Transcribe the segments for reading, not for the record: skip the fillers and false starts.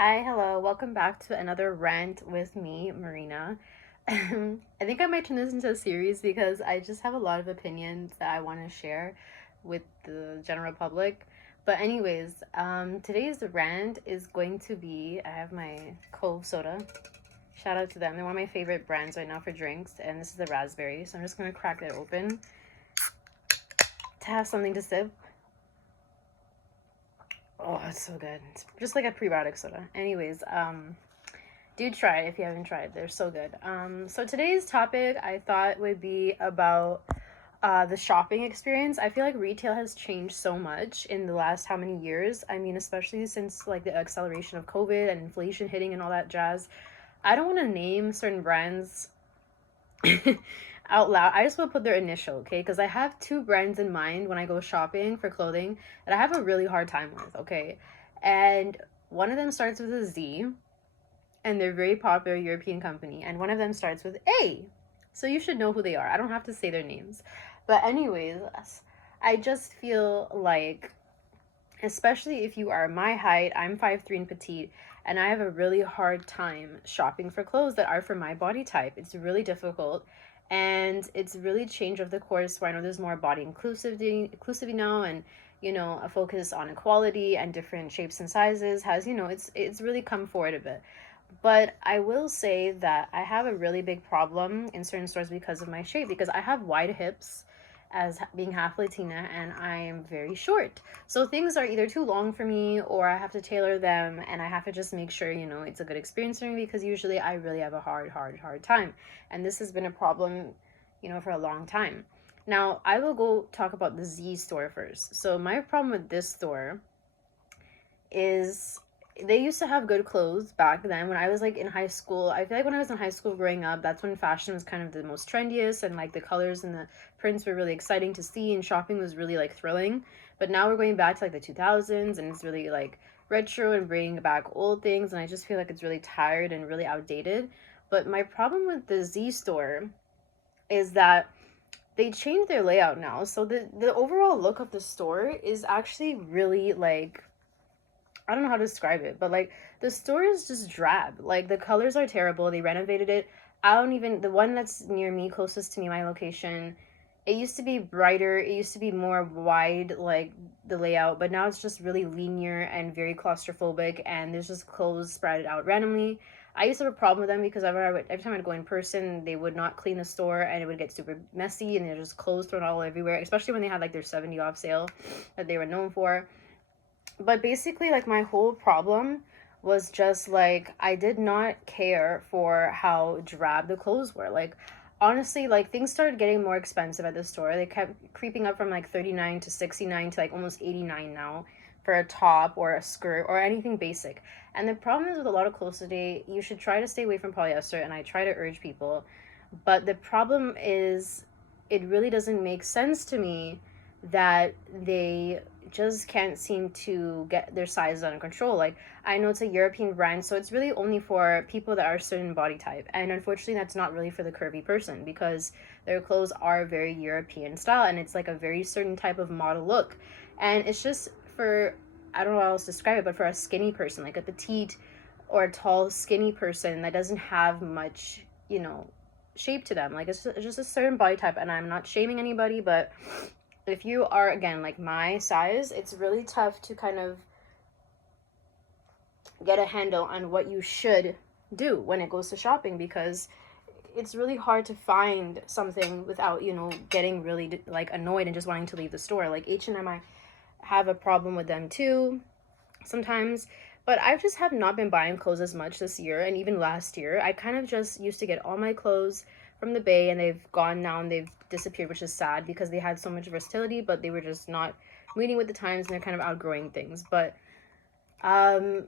Hi, hello. Welcome back to another rant with me, Marina. I think I might turn this into a series because I just have a lot of opinions that I want to share with the general public. But anyways, today's rant is going to be I have my Cove soda. Shout out to them. They're one of my favorite brands right now for drinks, and this is the raspberry. So I'm just gonna crack it open to have something to sip. Oh, it's so good. It's just like a prebiotic soda. Anyways, do try it if you haven't tried. They're so good. So today's topic I thought would be about the shopping experience. I feel like retail has changed so much in the last how many years. I mean, especially since like the acceleration of COVID and inflation hitting and all that jazz. I don't want to name certain brands out loud. I just want to put their initial, okay? Because I have two brands in mind when I go shopping for clothing that I have a really hard time with, okay? And one of them starts with a Z, and they're a very popular European company, and one of them starts with A. So you should know who they are. I don't have to say their names. But anyways, I just feel like especially if you are my height, I'm 5'3" and petite, and I have a really hard time shopping for clothes that are for my body type. It's really difficult. And it's really changed over the course where I know there's more body inclusivity now, and a focus on equality and different shapes and sizes has, it's really come forward a bit. But I will say that I have a really big problem in certain stores because of my shape, because I have wide hips as being half Latina and I am very short. So things are either too long for me or I have to tailor them, and I have to just make sure, it's a good experience for me, because usually I really have a hard time. And this has been a problem, for a long time. Now, I will go talk about the Z store first. So my problem with this store is they used to have good clothes back then when I was like in high school. I feel like when I was in high school growing up, that's when fashion was kind of the most trendiest, and like the colors and the prints were really exciting to see, and shopping was really like thrilling. But now we're going back to like the 2000s, and it's really like retro and bringing back old things, and I just feel like it's really tired and really outdated. But my problem with the Z store is that they changed their layout now. So the overall look of the store is actually really like, I don't know how to describe it, but like the store is just drab. Like the colors are terrible. They renovated it. I don't even, the one that's near me, closest to me, my location, it used to be brighter. It used to be more wide, like the layout, but now it's just really linear and very claustrophobic, and there's just clothes spread out randomly. I used to have a problem with them because every time I'd go in person, they would not clean the store and it would get super messy, and there's just clothes thrown all everywhere, especially when they had like their 70 off sale that they were known for. But basically, like, my whole problem was just like I did not care for how drab the clothes were. Like, honestly, like things started getting more expensive at the store. They kept creeping up from like 39 to 69 to like almost 89 now for a top or a skirt or anything basic. And the problem is with a lot of clothes today, you should try to stay away from polyester, and I try to urge people. But the problem is it really doesn't make sense to me that they just can't seem to get their sizes under control. Like, I know it's a European brand, so it's really only for people that are a certain body type. And unfortunately, that's not really for the curvy person, because their clothes are very European style, and it's like a very certain type of model look. And it's just for, I don't know how else to describe it, but for a skinny person, like a petite or a tall, skinny person that doesn't have much, shape to them. Like, it's just a certain body type, and I'm not shaming anybody, but if you are, again, like my size, it's really tough to kind of get a handle on what you should do when it goes to shopping, because it's really hard to find something without, getting really like annoyed and just wanting to leave the store. Like H&M, I have a problem with them too sometimes. But I just have not been buying clothes as much this year, and even last year. I kind of just used to get all my clothes from the Bay, and they've gone now and they've disappeared, which is sad because they had so much versatility, but they were just not meeting with the times, and they're kind of outgrowing things. But um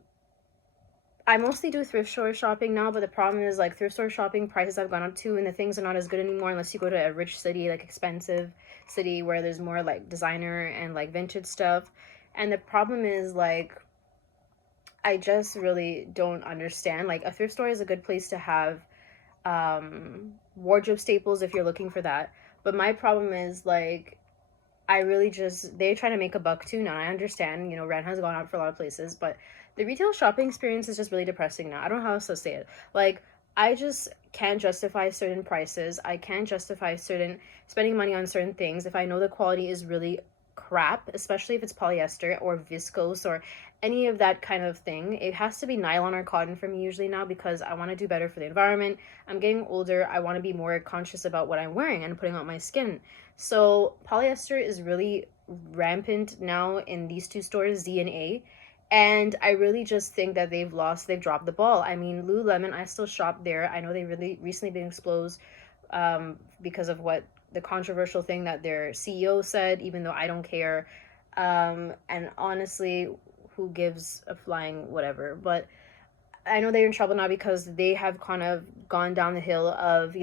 I mostly do thrift store shopping now, but the problem is like thrift store shopping prices have gone up too, and the things are not as good anymore unless you go to a rich city, like expensive city where there's more like designer and like vintage stuff. And the problem is like I just really don't understand. Like, a thrift store is a good place to have wardrobe staples if you're looking for that. But my problem is like I really just, they're trying to make a buck too now. I understand, rent has gone up for a lot of places, but the retail shopping experience is just really depressing now. I don't know how else to say it. Like, I just can't justify certain prices. I can't justify certain spending money on certain things if I know the quality is really crap, especially if it's polyester or viscose or any of that kind of thing. It has to be nylon or cotton for me usually now because I want to do better for the environment. I'm getting older. I want to be more conscious about what I'm wearing and putting on my skin. So polyester is really rampant now in these two stores, Z and A. And I really just think that they've dropped the ball. I mean, Lululemon, I still shop there. I know they really recently been exposed because of what the controversial thing that their CEO said, even though I don't care. And honestly, who gives a flying whatever? But I know they're in trouble now because they have kind of gone down the hill of,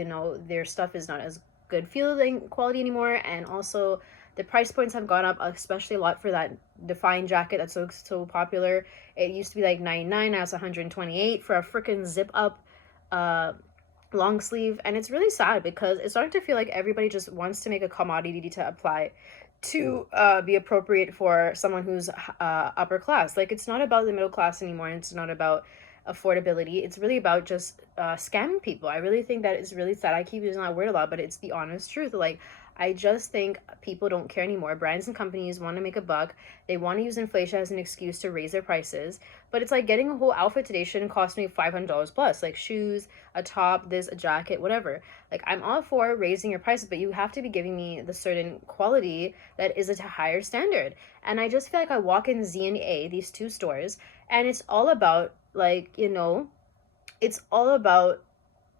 their stuff is not as good feeling quality anymore. And also the price points have gone up, especially a lot for that Define jacket that's so popular. It used to be like 99, now it's 128 for a freaking zip up uh long sleeve. And it's really sad because it's starting to feel like everybody just wants to make a commodity to apply to be appropriate for someone who's upper class. Like, it's not about the middle class anymore, and it's not about affordability. It's really about just scamming people. I really think that it's really sad. I keep using that word a lot, but it's the honest truth. Like, I just think people don't care anymore. Brands and companies want to make a buck. They want to use inflation as an excuse to raise their prices. But it's like getting a whole outfit today shouldn't cost me $500 plus. Like shoes, a top, this, a jacket, whatever. Like, I'm all for raising your prices, but you have to be giving me the certain quality that is a higher standard. And I just feel like I walk in Z and A, these two stores, and it's all about like, it's all about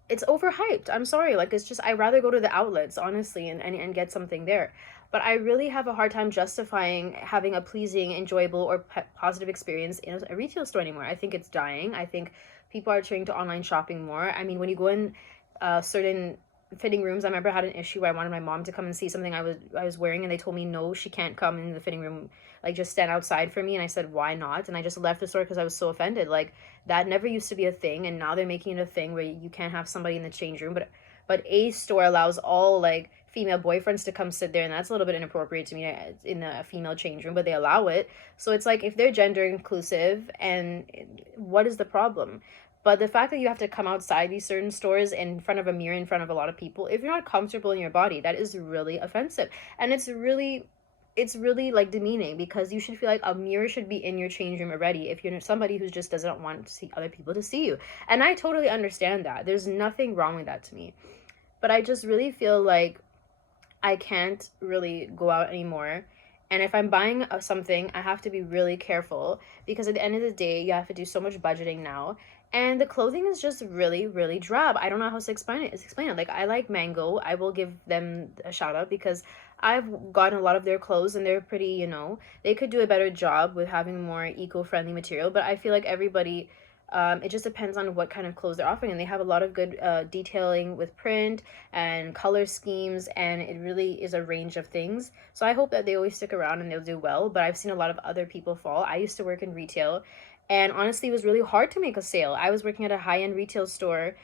it's overhyped. I'm sorry. Like, it's just, I'd rather go to the outlets, honestly, and get something there. But I really have a hard time justifying having a pleasing, enjoyable, or positive experience in a retail store anymore. I think it's dying. I think people are turning to online shopping more. I mean, when you go in certain fitting rooms, I remember I had an issue where I wanted my mom to come and see something I was wearing, and they told me no, she can't come in the fitting room, like just stand outside for me. And I said, why not? And I just left the store because I was so offended. Like, that never used to be a thing, and now they're making it a thing where you can't have somebody in the change room. But a store allows all like female boyfriends to come sit there, and that's a little bit inappropriate to me in a female change room, but they allow it. So it's like, if they're gender inclusive, and what is the problem? But the fact that you have to come outside these certain stores in front of a mirror in front of a lot of people, if you're not comfortable in your body, that is really offensive. And it's really like demeaning, because you should feel like a mirror should be in your change room already if you're somebody who just doesn't want to see other people to see you. And I totally understand that. There's nothing wrong with that to me. But I just really feel like I can't really go out anymore. And if I'm buying something, I have to be really careful, because at the end of the day, you have to do so much budgeting now. And the clothing is just really, really drab. I don't know how to explain it. Like, I like Mango. I will give them a shout out because I've gotten a lot of their clothes, and they're pretty, they could do a better job with having more eco-friendly material. But I feel like everybody, it just depends on what kind of clothes they're offering, and they have a lot of good detailing with print and color schemes, and it really is a range of things. So I hope that they always stick around and they'll do well. But I've seen a lot of other people fall. I used to work in retail, and honestly, it was really hard to make a sale. I was working at a high-end retail store,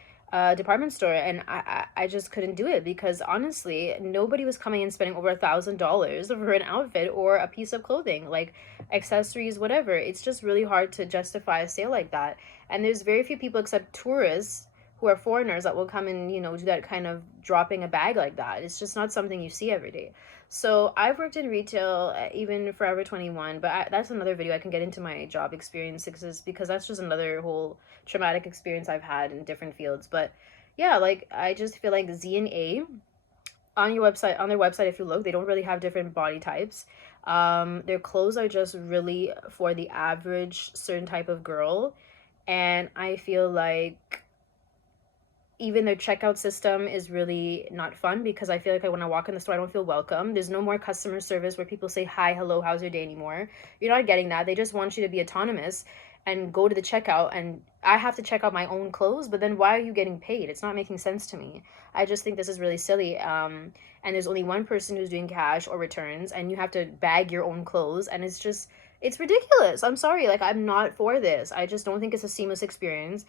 department store, and I just couldn't do it because honestly, nobody was coming and spending over $1,000 for an outfit or a piece of clothing, like accessories, whatever. It's just really hard to justify a sale like that. And there's very few people except tourists who are foreigners that will come and, do that kind of dropping a bag like that. It's just not something you see every day. So I've worked in retail, even Forever 21, but that's another video. I can get into my job experiences because that's just another whole traumatic experience I've had in different fields. But yeah, like, I just feel like Z and A on their website, if you look, they don't really have different body types. Their clothes are just really for the average certain type of girl, and I feel like even their checkout system is really not fun, because I feel like when I walk in the store, I don't feel welcome. There's no more customer service where people say hi, hello, how's your day anymore. You're not getting that. They just want you to be autonomous and go to the checkout, and I have to check out my own clothes, but then why are you getting paid? It's not making sense to me. I just think this is really silly. And there's only one person who's doing cash or returns, and you have to bag your own clothes, and it's ridiculous. I'm sorry, like, I'm not for this. I just don't think it's a seamless experience,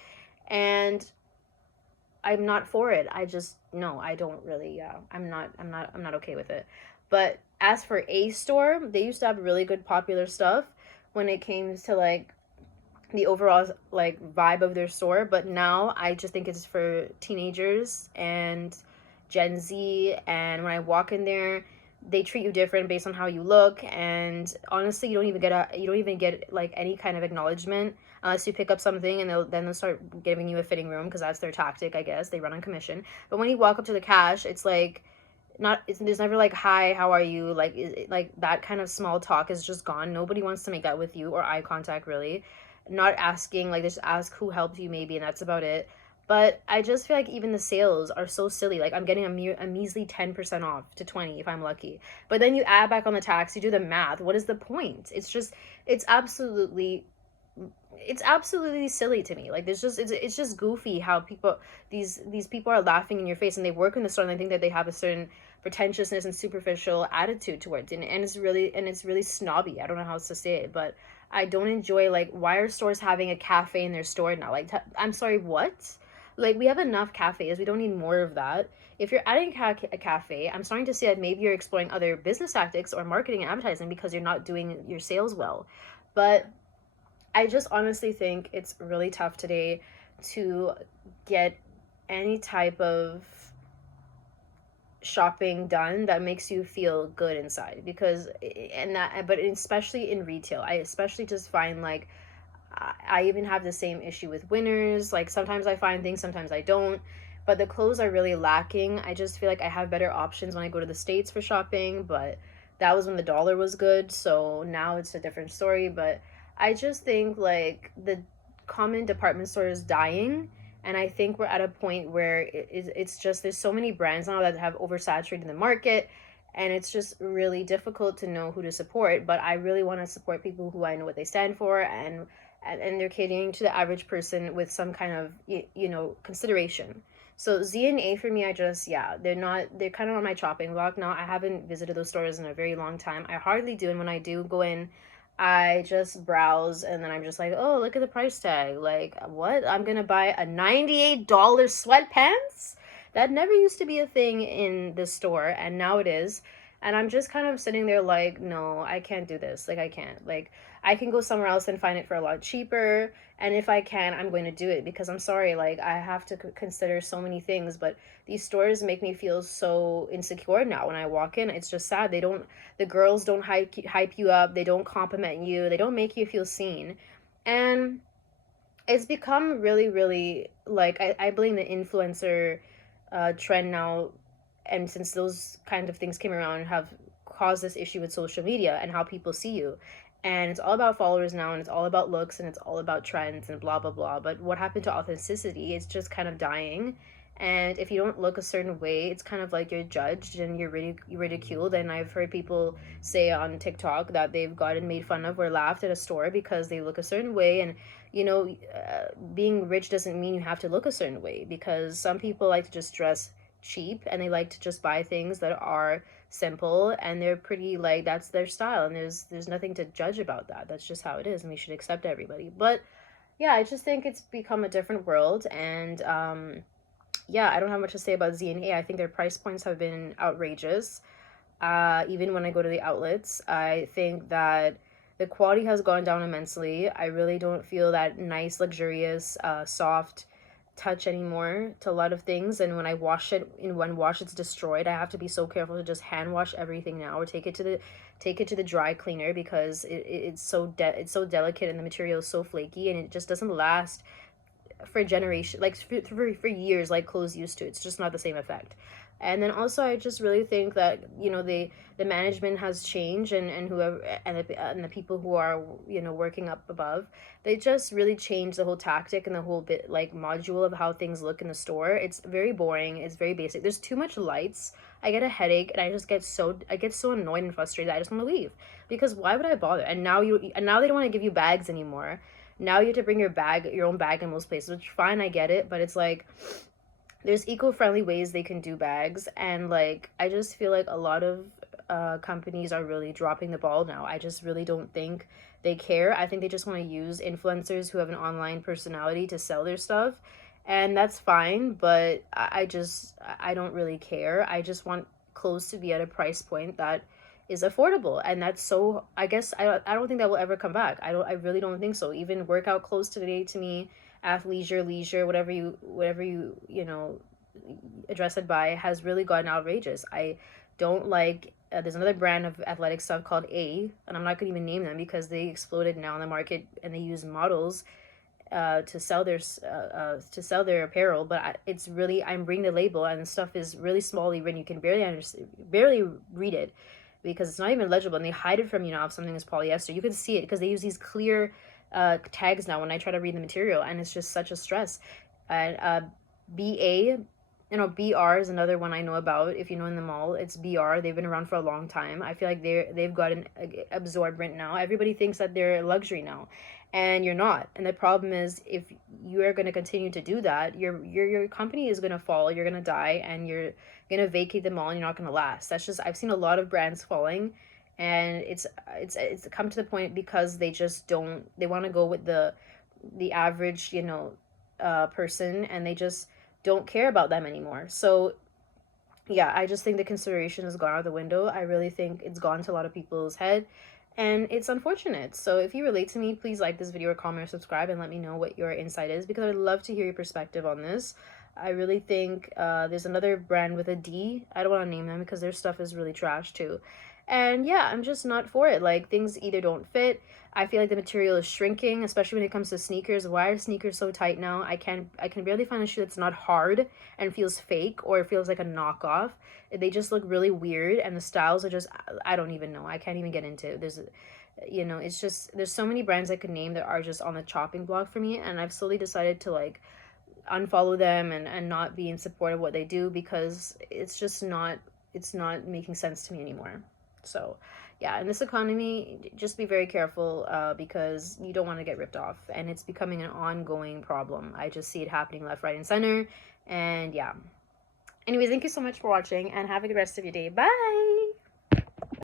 and I'm not for it. I just, no, I don't really. Yeah, I'm not okay with it. But as for A Store, they used to have really good popular stuff when it came to like the overall like vibe of their store. But now I just think it's for teenagers and Gen Z. And when I walk in there, they treat you different based on how you look. And honestly, you don't even get like any kind of acknowledgement unless you pick up something, and they'll start giving you a fitting room because that's their tactic, I guess. They run on commission. But when you walk up to the cash, it's like there's never like, hi, how are you, like like that kind of small talk is just gone. Nobody wants to make that with you, or eye contact, really. Not asking, like, just ask who helped you maybe, and that's about it. But I just feel like even the sales are so silly. Like, I'm getting a measly 10% off to 20 if I'm lucky. But then you add back on the tax, you do the math. What is the point? It's absolutely it's absolutely silly to me. Like, there's just it's just goofy how these people are laughing in your face, and they work in the store, and they think that they have a certain pretentiousness and superficial attitude towards it, and it's really snobby. I don't know how else to say it, but I don't enjoy, like, why are stores having a cafe in their store now? Like, I'm sorry, what? Like, we have enough cafes. We don't need more of that. If you're adding a cafe, I'm starting to see that maybe you're exploring other business tactics or marketing and advertising because you're not doing your sales well. But I just honestly think it's really tough today to get any type of shopping done that makes you feel good inside, because and that but especially in retail, I especially just find like I even have the same issue with Winners. Like, sometimes I find things, sometimes I don't, but the clothes are really lacking. I just feel like I have better options when I go to the States for shopping, but that was when the dollar was good, so now it's a different story. But I just think like the common department store is dying, and I think we're at a point where it's just there's so many brands now that have oversaturated the market, and it's just really difficult to know who to support. But I really want to support people who I know what they stand for, and they're catering to the average person with some kind of consideration. So Z and A for me, I just, yeah, they're kind of on my chopping block now. I haven't visited those stores in a very long time. I hardly do, and when I do go in, I just browse, and then I'm just like, oh, look at the price tag. Like, what? I'm gonna buy a $98 sweatpants? That never used to be a thing in the store, and now it is. And I'm just kind of sitting there like, no, I can't do this. Like, I can't. Like, I can go somewhere else and find it for a lot cheaper. And if I can, I'm going to do it, because I'm sorry, like, I have to consider so many things. But these stores make me feel so insecure now when I walk in. It's just sad. The girls don't hype you up. They don't compliment you. They don't make you feel seen. And it's become really, really, like, I blame the influencer trend now. And since those kind of things came around, have caused this issue with social media and how people see you. And it's all about followers now, and it's all about looks, and it's all about trends and blah blah blah. But what happened to authenticity? It's just kind of dying. And if you don't look a certain way, it's kind of like you're judged and you're really ridiculed. And I've heard people say on TikTok that they've gotten made fun of or laughed at a store because they look a certain way. And being rich doesn't mean you have to look a certain way, because some people like to just dress cheap, and they like to just buy things that are simple, and they're pretty, like, that's their style, and there's nothing to judge about that. That's just how it is, and we should accept everybody. But yeah, I just think it's become a different world. And yeah, I don't have much to say about Z and A. I think their price points have been outrageous. Even when I go to the outlets, I think that the quality has gone down immensely. I really don't feel that nice, luxurious, soft touch anymore to a lot of things. And when I wash it in one wash, it's destroyed. I have to be so careful to just hand wash everything now, or take it to the dry cleaner, because it's so delicate, and the material is so flaky, and it just doesn't last for generation, like for years, like clothes used to. It's just not the same effect. And then also, I just really think that the management has changed, and whoever, and the people who are working up above, they just really changed the whole tactic and the whole bit, like, module of how things look in the store. It's very boring, it's very basic, there's too much lights. I get a headache, and I get so annoyed and frustrated that I just want to leave, because why would I bother? And now they don't want to give you bags anymore. Now you have to bring your own bag in most places, which, fine, I get it, but it's like there's eco-friendly ways they can do bags. And, like, I just feel like a lot of companies are really dropping the ball now. I just really don't think they care. I think they just want to use influencers who have an online personality to sell their stuff, and that's fine. But I don't really care. I just want clothes to be at a price point that is affordable, and that's so, I guess I don't think that will ever come back. I really don't think so. Even workout clothes today, to me, athleisure, whatever you address it by, has really gotten outrageous. I don't like, there's another brand of athletic stuff called A, and I'm not gonna even name them because they exploded now in the market, and they use models to sell their apparel. But it's really, I'm reading the label, and the stuff is really smallly written. You can barely read it because it's not even legible, and they hide it from you now if something is polyester. You can see it because they use these clear tags now when I try to read the material, and it's just such a stress. And BA, BR is another one I know about. If you know, in the mall, it's BR. They've been around for a long time. I feel like they've gotten absorbent now. Everybody thinks that they're luxury now, and you're not. And the problem is, if you are going to continue to do that, your company is going to fall. You're going to die, and you're going to vacate the mall, and you're not going to last. That's just, I've seen a lot of brands falling, and it's come to the point because they just don't. They want to go with the average, person, and they just don't care about them anymore. So yeah, I just think the consideration has gone out the window. I really think it's gone to a lot of people's head, and it's unfortunate. So if you relate to me, please like this video or comment or subscribe and let me know what your insight is, because I'd love to hear your perspective on this. I really think there's another brand with a D. I don't want to name them because their stuff is really trash too. And yeah, I'm just not for it. Like, things either don't fit. I feel like the material is shrinking, especially when it comes to sneakers. Why are sneakers so tight now? I can barely find a shoe that's not hard and feels fake, or it feels like a knockoff. They just look really weird, and the styles are just, I don't even know. I can't even get into it. It's just, there's so many brands I could name that are just on the chopping block for me, and I've slowly decided to like unfollow them and not be in support of what they do, because it's not making sense to me anymore. So yeah, in this economy, just be very careful, because you don't want to get ripped off, and it's becoming an ongoing problem. I just see it happening left, right, and center. And yeah, anyways, thank you so much for watching, and have a good rest of your day. Bye.